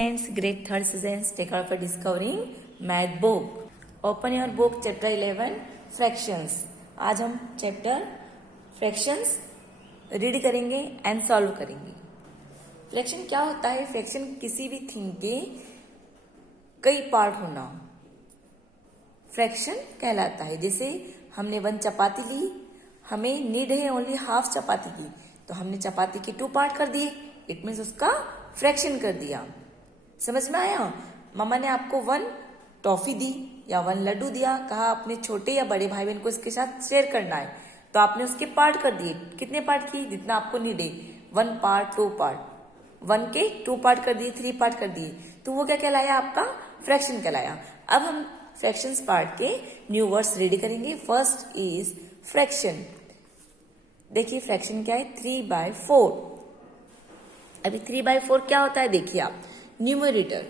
Friends, grade 3rd students, take out for discovering math book. Open your book chapter 11 fractions. आज हम chapter fractions read करेंगे and solve करेंगे. Fraction क्या होता है? फ्रैक्शन किसी भी थिंग के कई पार्ट होना फ्रैक्शन कहलाता है. जैसे हमने 1 चपाती ली, हमें नीड है ओनली हाफ चपाती की, तो हमने चपाती के 2 पार्ट कर दिए. इट मीन्स उसका फ्रैक्शन कर दिया. समझ में आया? मामा ने आपको 1 टॉफी दी या 1 लड्डू दिया, कहा अपने छोटे या बड़े भाई बहन को इसके साथ शेयर करना है, तो आपने उसके पार्ट कर दिए. कितने पार्ट किए? जितना आपको नीड है. 1 पार्ट, 2 पार्ट, 1 के 2 पार्ट कर दिए, 3 पार्ट कर दिए, तो वो क्या कहलाया? आपका फ्रैक्शन कहलाया. अब हम फ्रैक्शंस पार्ट के न्यू वर्ड्स रेडी करेंगे. First is fraction. देखिए फ्रैक्शन क्या है? 3/4. अभी 3/4 क्या होता है? देखिए आप, न्यूमरेटर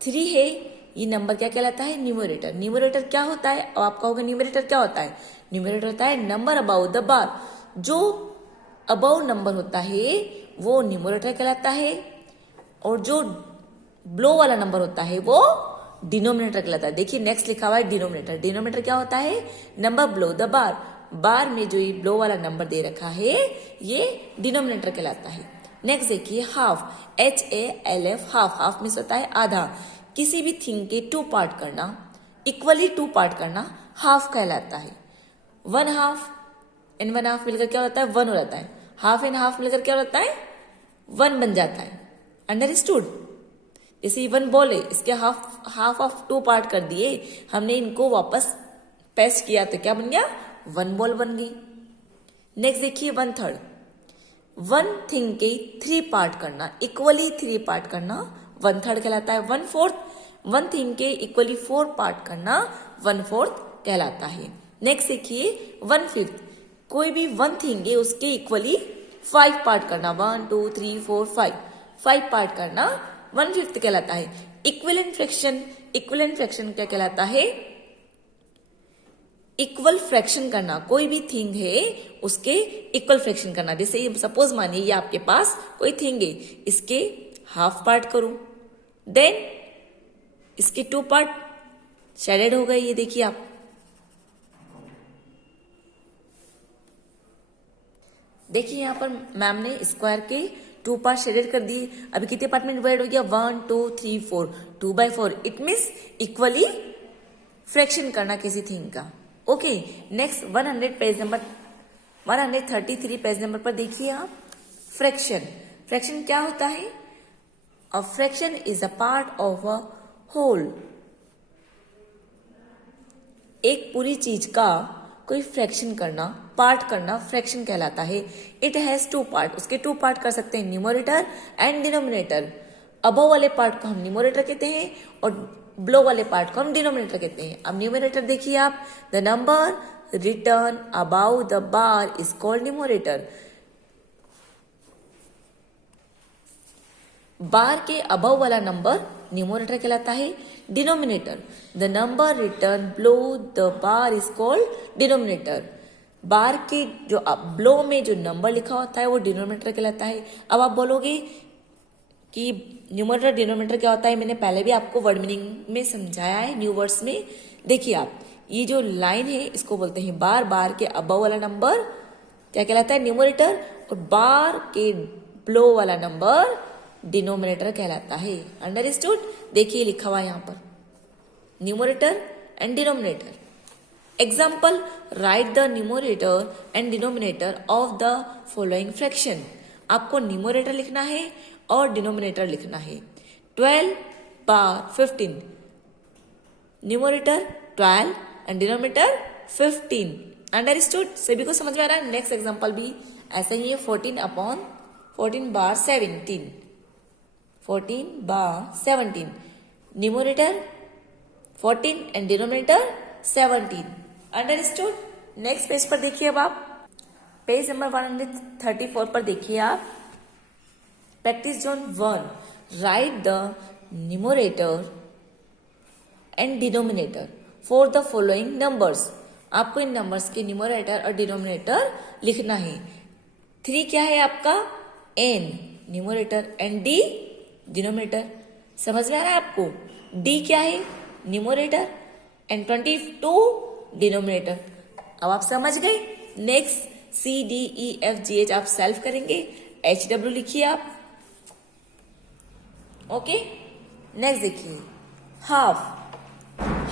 3 है, ये नंबर क्या कहलाता है? न्यूमरेटर. न्यूमरेटर क्या होता है? और आप कहोगे न्यूमरेटर क्या होता है? न्यूमरेटर होता है नंबर अबाउ द बार. जो अबाउ नंबर होता है वो न्यूमरेटर कहलाता है, और जो ब्लो वाला नंबर होता है वो डिनोमिनेटर कहलाता है. देखिए नेक्स्ट लिखा हुआ है डिनोमिनेटर. डिनोमिनेटर क्या होता है? Number below the bar. Bar में जो ये ब्लो वाला नंबर दे रखा है ये डिनोमिनेटर कहलाता है. नेक्स्ट देखिए half. HALF, half. Half means होता है आधा. किसी भी थिंग के 2 पार्ट करना, इक्वली 2 पार्ट करना हाफ कहलाता है. 1 हाफ एंड 1 हाफ मिलकर क्या होता है? 1 हो जाता है. हाफ एंड हाफ मिलकर क्या होता है? 1 बन जाता है. अंडरस्टूड? जैसे 1 बॉल है, इसके हाफ ऑफ 2 पार्ट कर दिए, हमने इनको वापस पेस्ट किया तो क्या बन गया? 1 बॉल बन गई. नेक्स्ट देखिए 1/3. 1 थिंग के 3 पार्ट करना, इक्वली 3 पार्ट करना 1/3 कहलाता है. 1/4. 1 थिंग के इक्वली 4 पार्ट करना 1/4 कहलाता है. नेक्स्ट देखिए 1/5. कोई भी 1 थिंग है उसके इक्वली 5 पार्ट करना, 1 2 3 4 5 पार्ट करना 1/5 कहलाता है. Equivalent fraction. इक्विवेलेंट फ्रैक्शन क्या कहलाता है? इक्वल फ्रैक्शन करना. कोई भी थिंग है उसके इक्वल फ्रैक्शन करना. जैसे सपोज मानिए ये आपके पास कोई थिंग है, इसके हाफ पार्ट करूं, देन इसके 2 पार्ट शेडेड हो गए. ये देखिए आप, देखिए यहां पर मैम ने स्क्वायर के 2 पार्ट शेडेड कर दिए. अभी कितने पार्ट में डिवाइड हो गया? 1 2 3 4. 2/4. इट मीन्स इक्वली फ्रैक्शन करना किसी थिंग का. Okay. Next 100 page number 133 page number पर देखिए आप, फ्रैक्शन. फ्रैक्शन क्या होता है? A fraction is a part of a whole. एक पूरी चीज का कोई फ्रैक्शन करना, पार्ट करना फ्रैक्शन कहलाता है. It has 2 part. उसके 2 पार्ट कर सकते हैं, न्यूमरेटर एंड डिनोमिनेटर. अबव वाले पार्ट को हम न्यूमरेटर कहते हैं और ब्लो वाले पार्ट को हम डिनोमिनेटर कहते हैं. अब न्यूमरेटर देखिए आप, the number written above the bar is called numerator. Bar के अबव वाला नंबर न्यूमरेटर कहलाता है. Denominator, the number written below the bar is called denominator. Bar के जो ब्लो में जो नंबर लिखा होता है वो डिनोमिनेटर कहलाता है. अब आप बोलोगे कि न्यूमरेटर डिनोमिनेटर क्या होता है? मैंने पहले भी आपको वर्ड मीनिंग में समझाया है न्यू वर्ड्स में. देखिए आप, ये जो लाइन है इसको बोलते हैं बार. बार के अबव वाला नंबर क्या कहलाता है? न्यूमरेटर. और बार के ब्लो वाला नंबर डिनोमिनेटर कहलाता है. अंडरस्टूड? देखिए लिखा हुआ है यहाँ पर, numerator and denominator. Example, right the numerator and denominator of the following fraction. आपको न्यूमरेटर लिखना है और डिनोमिनेटर लिखना है. 12/15. Numerator 12 and denominator 15. अंडरस्टूड? सभी को समझ में आ रहा है? नेक्स्ट एग्जांपल भी ऐसा ही है. 14/17. 14/17. Numerator 14 and denominator 17. Understood? Next page पर देखिए. अब आप पेज नंबर 134 पर देखिए आप, practice zone 1. Right the numerator and denominator for the following numbers. आपको इन नंबर्स के न्यूमरेटर और डिनोमिनेटर लिखना है. 3 क्या है आपका? n numerator and d denominator. समझ में आ रहा है आपको? डी क्या है? Numerator and 22 denominator. अब आप समझ गए। नेक्स्ट CDEFGH आप सेल्फ करेंगे, HW लिखिए आप। ओके, नेक्स्ट देखिए हाफ।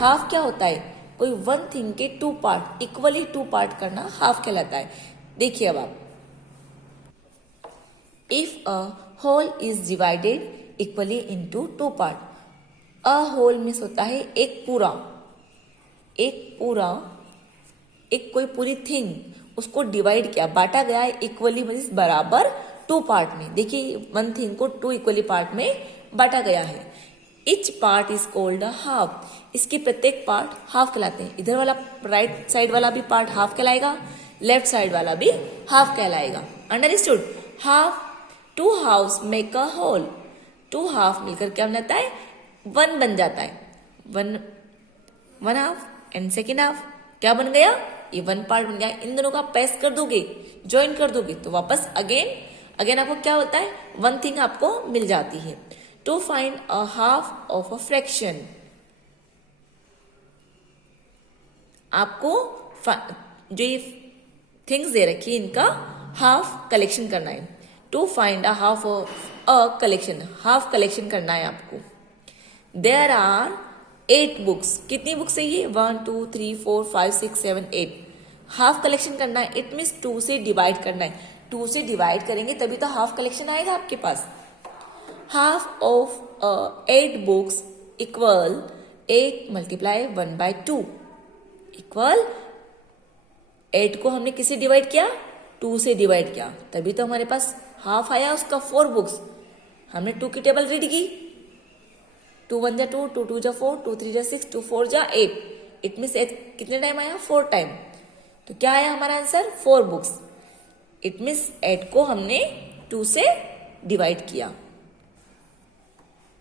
हाफ क्या होता है? कोई वन थिंग के two part, equally two part करना हाफ कहलाता है। देखिए अब आप, if a whole is divided equally into two part. A whole means होता है एक पूरा, एक कोई पूरी थिंग, उसको डिवाइड किया, बांटा गया है इक्वली मीन्स बराबर टू पार्ट में। देखिए वन थिंग को टू इक्वली पार्ट में बांटा गया है। Each part is called a half. इसके प्रत्येक पार्ट हाफ कहलाते हैं। इधर वाला राइट साइड वाला भी पार्ट हाफ कहलाएगा, लेफ्ट साइड वाला भी हाफ कहलाएगा। Understood? Half, two halves make a whole. Two half मिलकर क्या बनता है? वन बन जाता है। One half and second half क्या बन गया? ये वन पार्ट बन गया। इन दोनों का पेस्ट कर दोगे, ज्वाइन कर दोगे तो वापस अगेन आपको क्या होता है? वन थिंग आपको मिल जाती है। To find a half of a fraction, आपको जो ये थिंग्स दे रखी है इनका हाफ कलेक्शन करना है। To find a half of a collection, half collection करना है आपको। There are 8 books. कितनी बुक्स है ये? 1 2 3 4 5 6 7 8। हाफ कलेक्शन करना है, इट मीन्स 2 से डिवाइड करना है। 2 से डिवाइड करेंगे तभी तो हाफ कलेक्शन आएगा आपके पास। Half of 8 books equal 8 multiply 1/2 equal 8 को हमने किससे डिवाइड किया? 2 से डिवाइड किया, तभी तो हमारे पास हाफ आया उसका। 4 बुक्स हमने 2 की टेबल रीड की। 2 1 जा 2, 2 2 जा 4, 2 3 जा 6, 2 4 जा 8। इट मीन्स कितने टाइम आया? 4 टाइम। तो क्या आया हमारा आंसर? 4 बुक्स। इट मीन्स 8 को हमने 2 से डिवाइड किया।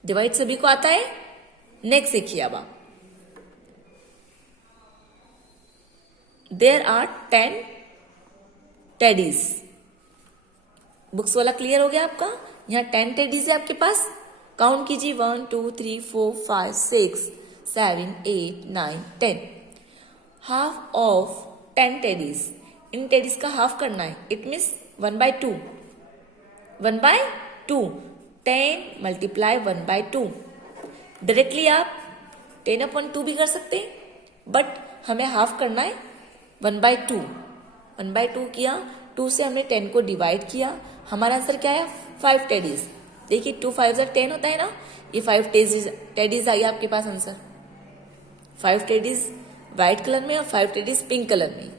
डिवाइड सभी को आता है। नेक्स्ट देखिए अब आप, देयर आर 10 टेडीज। बुक्स वाला क्लियर हो गया आपका? यहाँ 10 टेडीज है आपके पास। काउंट कीजिए 1 2 3 4 5 6 7 8 9 10। Half of 10 teddies, in teddies का हाफ करना है। It means 1/2, 1/2 10 multiply 1/2। डायरेक्टली आप 10/2 भी कर सकते हैं, बट हमें हाफ करना है। 1/2 किया, 2 से हमने 10 को डिवाइड किया। हमारा आंसर क्या है? 5 टेडीज। देखिए 2 5 10 होता है ना, ये 5 टेडीज आई आपके पास आंसर। 5 टेडीज व्हाइट कलर में और 5 टेडीज पिंक कलर में।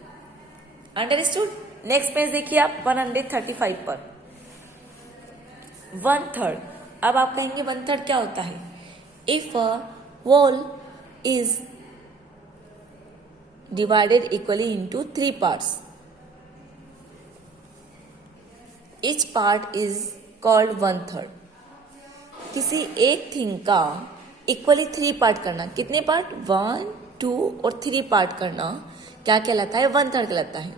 अंडरस्टूड? नेक्स्ट पेज देखिए आप 135 पर 1/3। अब आप कहेंगे 1/3 क्या होता है? If a whole is divided equally into 3 parts, each part is called 1/3। किसी एक थिंग का इक्वली 3 पार्ट करना, कितने पार्ट? 1 2 और 3 पार्ट करना क्या कहलाता है? 1/3 कहलाता है।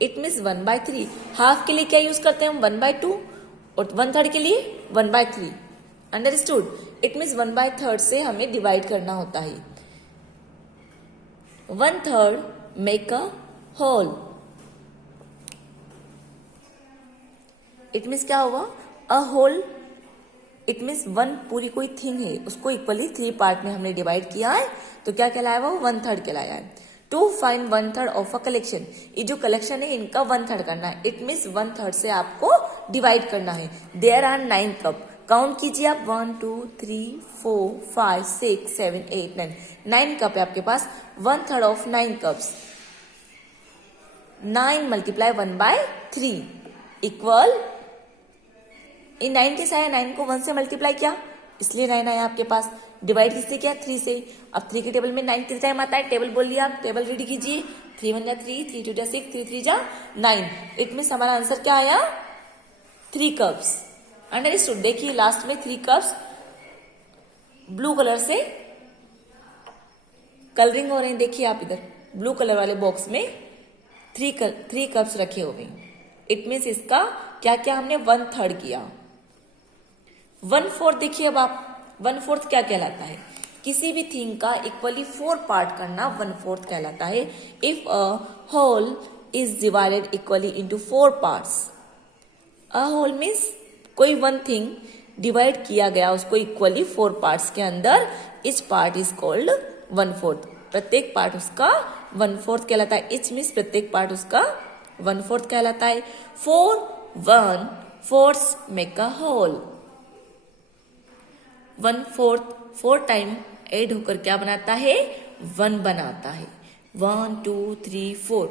It means 1/3। हाफ के लिए क्या यूज करते हैं हम? 1/2 और 1/3 के लिए 1/3। अंडरस्टूड? इट मीन्स 1/3 से हमें डिवाइड करना होता है। 1/3 make a whole. It means क्या होगा? A whole, it means one पूरी कोई थिंग है, उसको इक्वली 3 पार्ट में हमने डिवाइड किया है, तो क्या कहलाया? वो 1/3 कहलाया है। To find 1/3 of a collection, ये जो कलेक्शन है इनका 1/3 करना है। इट मीन्स 1/3 से आपको डिवाइड करना है। There are 9 cup. काउंट कीजिए आप 1 2 3 4 5 6 7 8 9। 9 कप है आपके पास। 1/3 ऑफ 9 कप्स, 9 मल्टीप्लाई 1/3 इक्वल, इन 9 के साथ 9 को 1 से मल्टीप्लाई किया, इसलिए 9 आया आपके पास। डिवाइड किससे किया? 3 से। अब 3 की टेबल में 9 किस टाइम आता है? टेबल बोल लिया आप, टेबल रेडी कीजिए। 3 1 जा 3, 3 2 जा 6, 3 3 जा 9। इट मीन्स हमारा आंसर क्या आया? 3 कप्स। अंडरस्टूड? देखिए लास्ट में 3 कप्स ब्लू कलर से कलरिंग हो रहे हैं। देखिए आप इधर ब्लू कलर वाले बॉक्स में 3 कप्स रखे हुए हैं। इट मीन्स इसका क्या क्या हमने 1/3 किया। 1/4 देखिए अब आप 1/4 क्या कहलाता है? किसी भी थिंग का इक्वली 4 पार्ट करना 1/4 कहलाता है। If a whole is divided equally into 4 parts, a whole means कोई वन थिंग डिवाइड किया गया उसको इक्वली 4 पार्ट्स के अंदर, इच पार्ट इज कॉल्ड 1/4। प्रत्येक पार्ट उसका 1/4 कहलाता है। इच मीन्स प्रत्येक पार्ट उसका 1/4 कहलाता है। 4 1/4 make a whole. 1/4 4 time add होकर क्या बनाता है? 1 बनाता है। 1 2 3 4।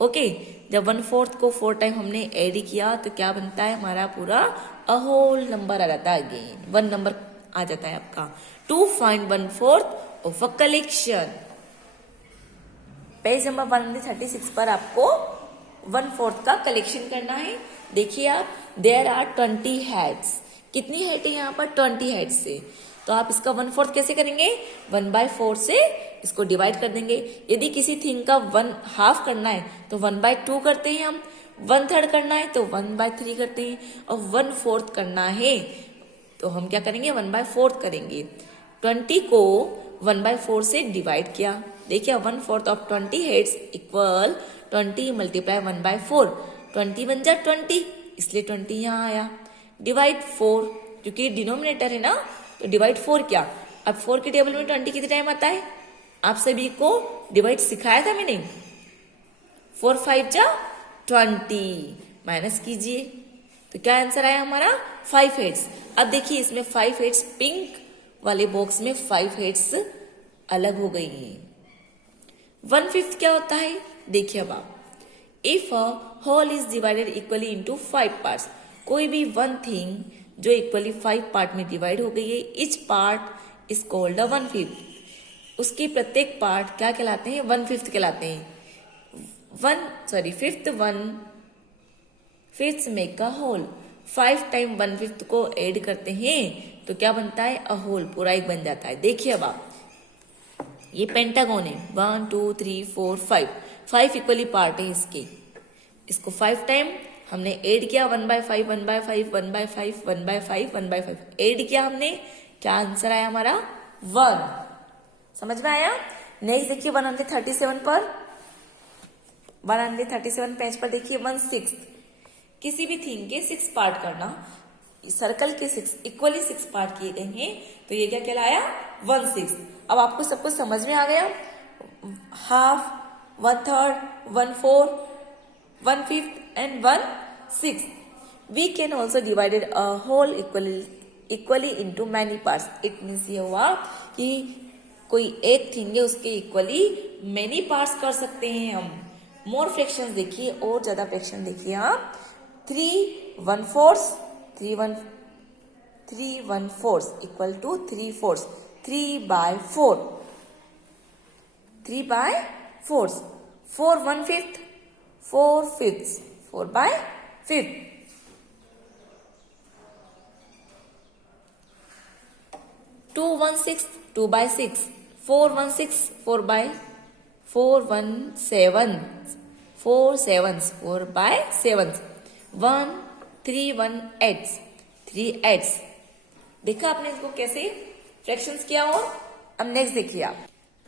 ओके, जब 1/4 को 4 टाइम हमने ऐड किया तो क्या बनता है? हमारा पूरा अ होल नंबर आ जाता है। अगेन 1 नंबर आ जाता है आपका। To find 1/4 of a collection, page number 136 पर आपको 1/4 का कलेक्शन करना है। देखिए आप, देयर आर 20 हेड्स। कितनी हेड है यहाँ पर? 20 हेड्स से। तो आप इसका 1/4 कैसे करेंगे? 1/4 से इसको डिवाइड कर देंगे। यदि किसी थिंग का 1/2 करना है तो 1/2 करते हैं हम। 1/3 करना है तो 1/3 करते हैं। और 1/4 करना है तो हम क्या करेंगे? 1/4 करेंगे। 20 को 1/4 से डिवाइड किया। देखिए 1/4 ऑफ 20 हेड्स इक्वल 20 मल्टीप्लाई 1/4। 20 बन जा 20, इसलिए 20 यहाँ आया। डिवाइड 4, क्योंकि डिनोमिनेटर है ना, तो डिवाइड 4 क्या? अब 4 के टेबल में 20 कितने टाइम आता है? आप सभी को डिवाइड सिखाया था मैंने। 4 5 जा 20, माइनस कीजिए तो क्या आंसर आया हमारा? 5 हेड्स। अब देखिए इसमें 5 हेड्स, पिंक वाले बॉक्स में 5 हेड्स अलग हो गई हैं। 1/5 क्या होता है? देखिए अब आप, if a whole is divided equally into 5 parts, कोई भी वन थिंग जो इक्वली 5 पार्ट में डिवाइड हो गई है, each part is called a 1/5। उसके प्रत्येक पार्ट क्या कहलाते हैं? 1/5 कहलाते हैं। 1/5 मेक अ होल। 5 टाइम 1/5 को ऐड करते हैं तो क्या बनता है? अ होल, पूरा एक बन जाता है। देखिए अब आप, ये पेंटागन है। 1 2 3 4 5 इक्वली पार्ट है इसके। इसको 5 टाइम हमने ऐड किया, 1/5 1/5 1/5 1/5 1/5 ऐड किया हमने। क्या आंसर आया हमारा? 1। समझ में आया? नेक्स्ट देखिए 137 पर, 137 पेज पर देखिए 1/6। किसी भी थिंग के 6 पार्ट करना, सर्कल के 6 इक्वली 6 पार्ट किए गए हैं तो ये क्या कहलाया? 1/6। अब आपको सब कुछ समझ में आ गया? Half, 1/3, 1/4, 1/5 and 1/6। We can also divided a whole equally into many parts। It means ये हुआ कि कोई एक थिंग है उसके इक्वली मेनी पार्ट्स कर सकते हैं हम। मोर फ्रैक्शंस देखिए, और ज्यादा फ्रैक्शन देखिए आप। 3/4 इक्वल टू 3/4, 3/4, 3/4, 4/1/5, 4/5, 4/5, 2/16, 2/6, 4/16, 4/4, 4/7, 4/7, 1/3, 3/8। देखा आपने इसको कैसे फ्रैक्शंस किया? और अब नेक्स्ट देखिए आप,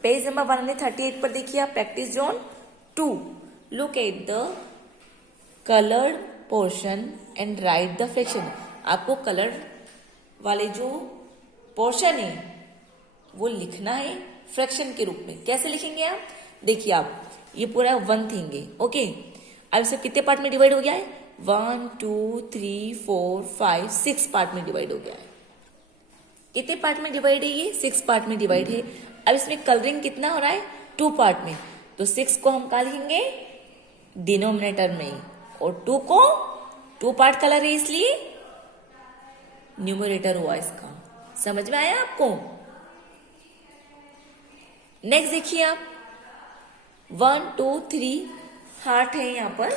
पेज नंबर 138 पर देखिए आप, practice zone 2। Look at the coloured portion and right the fraction. आपको कलर्ड वाले जो पोर्शन है वो लिखना है फ्रैक्शन के रूप में। कैसे लिखेंगे आप? देखिए आप, ये पूरा वन थिंग है। ओके, अब इसे कितने पार्ट में डिवाइड हो गया है? 1 2 3 4 5 6 पार्ट में डिवाइड हो गया है। कितने पार्ट में डिवाइड है? ये 6 पार्ट में डिवाइड है। अब इसमें कलरिंग कितना हो रहा है? 2 पार्ट में। तो 6 को हम क्या लिखेंगे? डिनोमिनेटर में, और 2 को 2 पार्ट कलर है इसलिए न्यूमरेटर हुआ इसका। समझ में आया आपको? नेक्स्ट देखिए आप, 1 2 3 हार्ट है यहाँ पर।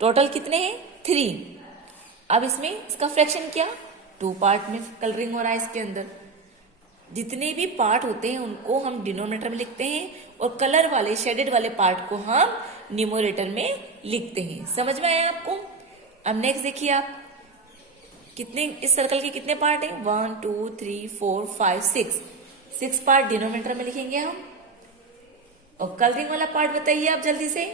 टोटल कितने हैं? 3। अब इसमें इसका फ्रैक्शन क्या? 2 पार्ट में कलरिंग हो रहा है इसके अंदर। जितने भी पार्ट होते हैं उनको हम डिनोमिनेटर में लिखते हैं, और कलर वाले शेडेड वाले पार्ट को हम न्यूमरेटर में लिखते हैं। समझ में आया आपको? अब नेक्स्ट देखिए आप, कितने, इस सर्कल के कितने पार्ट हैं? 1 2 3 4 5 6 पार्ट डिनोमिनेटर में लिखेंगे हम। और कलरिंग वाला पार्ट बताइए आप जल्दी से।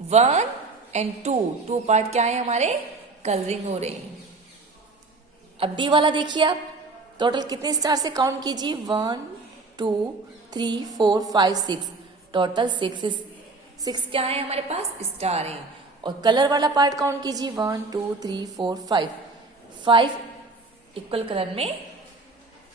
1 एंड 2 पार्ट क्या है हमारे? कलरिंग हो रहे हैं। अब डी वाला देखिए आप, टोटल कितने स्टार से काउंट कीजिए? 1 2 3 4 5 6, टोटल 6 क्या है हमारे पास? स्टार है। और कलर वाला पार्ट काउंट कीजिए 1 2 3 4 5 इक्वल कलर में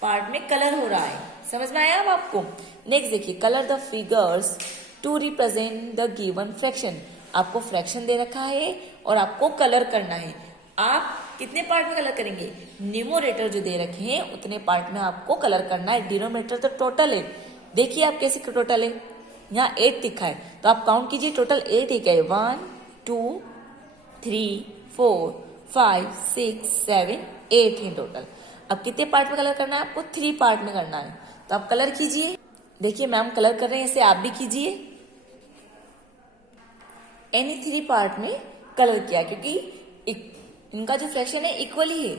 पार्ट में कलर हो रहा है। समझ में आया अब आपको? नेक्स्ट देखिए, colour the figures to represent the given fraction. आपको फ्रैक्शन दे रखा है और आपको कलर करना है। आप कितने पार्ट में कलर करेंगे? न्यूमरेटर जो दे रखे हैं उतने पार्ट में आपको कलर करना है। डिनोमिनेटर तो टोटल है, देखिए आप कैसे टोटल है, यहाँ 8 लिखा है तो आप काउंट कीजिए, टोटल 8 ही है। 1 2 3 4 5 6 7 8 है टोटल। अब कितने पार्ट में कलर करना है आपको? 3 पार्ट में करना है। तो आप कलर कीजिए। देखिए मैम कलर कर रहे हैं, ऐसे आप भी कीजिए। एनी 3 पार्ट में कलर किया, क्योंकि इनका जो फ्रैक्शन है इक्वल ही है,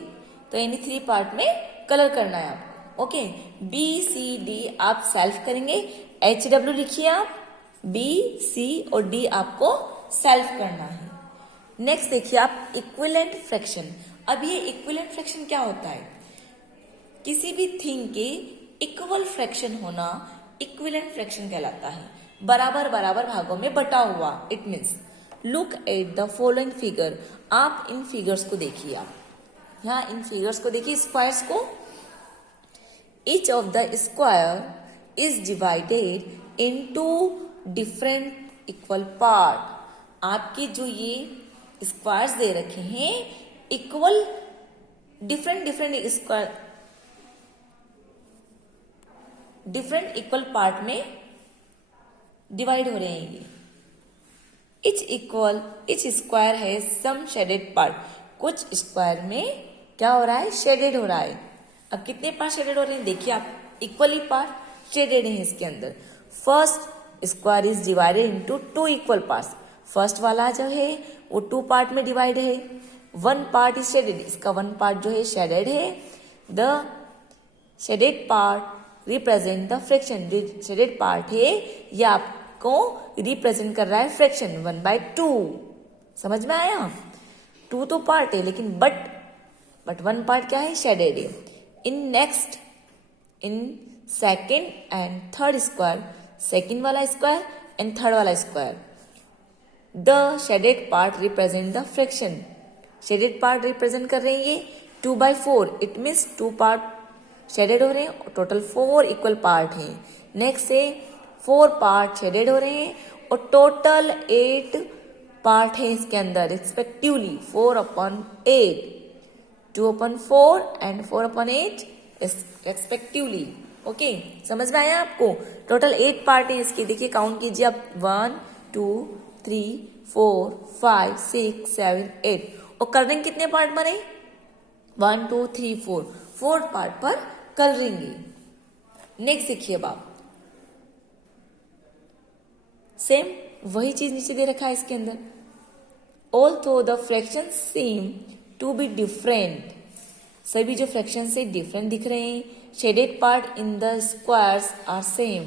तो एनी 3 पार्ट में कलर करना है आपको। ओके, बी सी डी आप सेल्फ करेंगे, HW लिखिए आप, बी सी और डी आपको सेल्फ करना है। नेक्स्ट देखिए आप, इक्विवेलेंट फ्रैक्शन। अब ये इक्विवेलेंट फ्रैक्शन क्या होता है? किसी भी थिंग के इक्वल फ्रैक्शन होना इक्विवेलेंट फ्रैक्शन कहलाता है। बराबर बराबर भागों में बटा हुआ। It means look at the following figure. आप इन फिगर्स को देखिए, आप यहाँ इन फिगर्स को देखिए, स्क्वायर्स को। Each of the square is divided into different equal part. आपके जो ये स्क्वायर्स दे रखे हैं equal different square different equal part में डिवाइड हो रहे हैं ये। इच स्क्वायर है सम शेडेड पार्ट। कुछ स्क्वायर में क्या हो रहा है? शेडेड हो रहा है। अब कितने पार्ट शेडेड हो रहे हैं? देखिए आप, इक्वली पार्ट शेडेड है इसके अंदर। First square is divided into 2 equal parts. First वाला जो है वो 2 पार्ट में डिवाइड है। 1 पार्ट इज शेडेड, इसका 1 पार्ट जो है शेडेड है। The shaded part represent the fraction. जो शेडेड पार्ट है ये आपको रिप्रेजेंट कर रहा है फ्रैक्शन 1/2। समझ में आया? 2 तो पार्ट है लेकिन बट 1 पार्ट क्या है? शेडेड है। In second and third square, second वाला स्क्वायर एंड थर्ड वाला square, the shaded part represent the fraction. Shaded part represent कर रहे हैं ये 2/4। इट मीन्स 2 पार्ट शेडेड हो रहे हैं और टोटल 4 इक्वल पार्ट हैं। नेक्स्ट से 4 पार्ट शेडेड हो रहे हैं और टोटल 8 पार्ट है इसके अंदर रिस्पेक्टिवली। 4/8, 2/4 and 4/8 respectively. ओके, समझ में आया आपको? टोटल 8 पार्ट है इसके। देखिए काउंट कीजिए आप, 1 2 3 4 5 6 7 8। और कलरिंग कितने पार्ट बने? 1 2 3 4 पार्ट पर कलरिंग है। नेक्स्ट देखिए अब आप, सेम वही चीज नीचे दे रखा है इसके अंदर। Although the fraction same to be different. सभी जो फ्रैक्शन से डिफरेंट दिख रहे हैं, shaded part in the squares are same.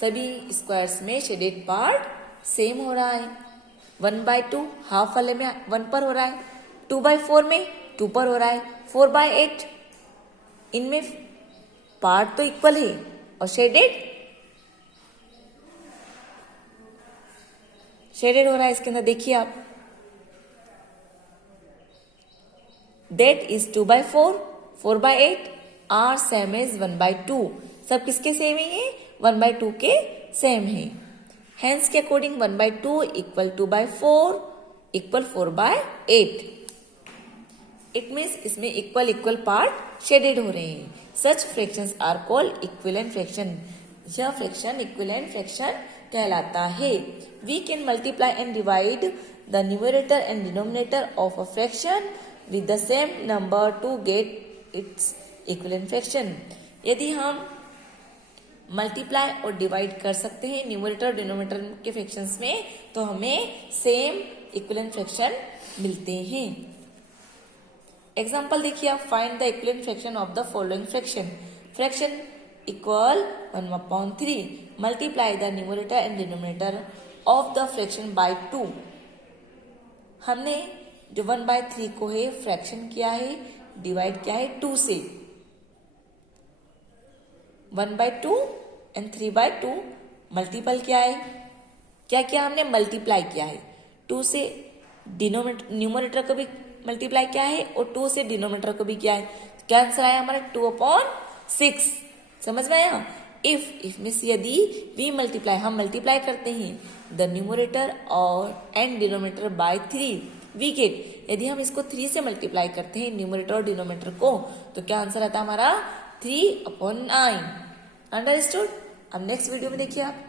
सभी स्क्वायर्स में शेडेड पार्ट सेम हो रहा है। 1/2 हाफ वाले में 1 पर हो रहा है, 2/4 में 2 पर हो रहा है, 4/8 इनमें पार्ट तो इक्वल है और शेडेड हो रहा है इसके अंदर। देखिए आप, that is 2/4, 4/8 are same as 1/2। सब किसके सेम है? 1/2 के सेम है। हेंस के according 1/2 equal 2/4 equal 4/8। It means इसमें इक्वल पार्ट शेडेड हो रहे हैं। Such fractions are called equivalent fraction. यह फ्रैक्शन इक्विवेलेंट फ्रैक्शन कहलाता है। We can multiply and divide the numerator and denominator of a fraction with the same number to get its equivalent fraction. यदि हम multiply और divide कर सकते हैं numerator और डिनोमिनेटर के फ्रैक्शंस में, तो हमें सेम इक्विवेलेंट फ्रैक्शन मिलते हैं। एग्जाम्पल देखिए आप, find the equivalent fraction of the following fraction. Fraction equal 1/3, multiply the numerator and denominator of the fraction by 2। हमने जो 1/3 को है फ्रैक्शन किया है, डिवाइड किया है 2 से। 1/2 एंड 3/2 मल्टीपल किया है, क्या किया हमने, मल्टीप्लाई किया है 2 से। न्यूमरेटर को भी मल्टीप्लाई किया है और 2 से डिनोमिनेटर को भी किया है। क्या आंसर आया हमारा 2/6। समझ में आया। इफ मीन्स यदि वी मल्टीप्लाई, हम मल्टीप्लाई करते हैं द न्यूमरेटर और and denominator by 3, we get, यदि हम इसको 3 से मल्टीप्लाई करते हैं न्यूमरेटर और डिनोमिनेटर को, तो क्या आंसर आता है हमारा 3/9। अंडरस्टूड। अब नेक्स्ट वीडियो में देखिए आप।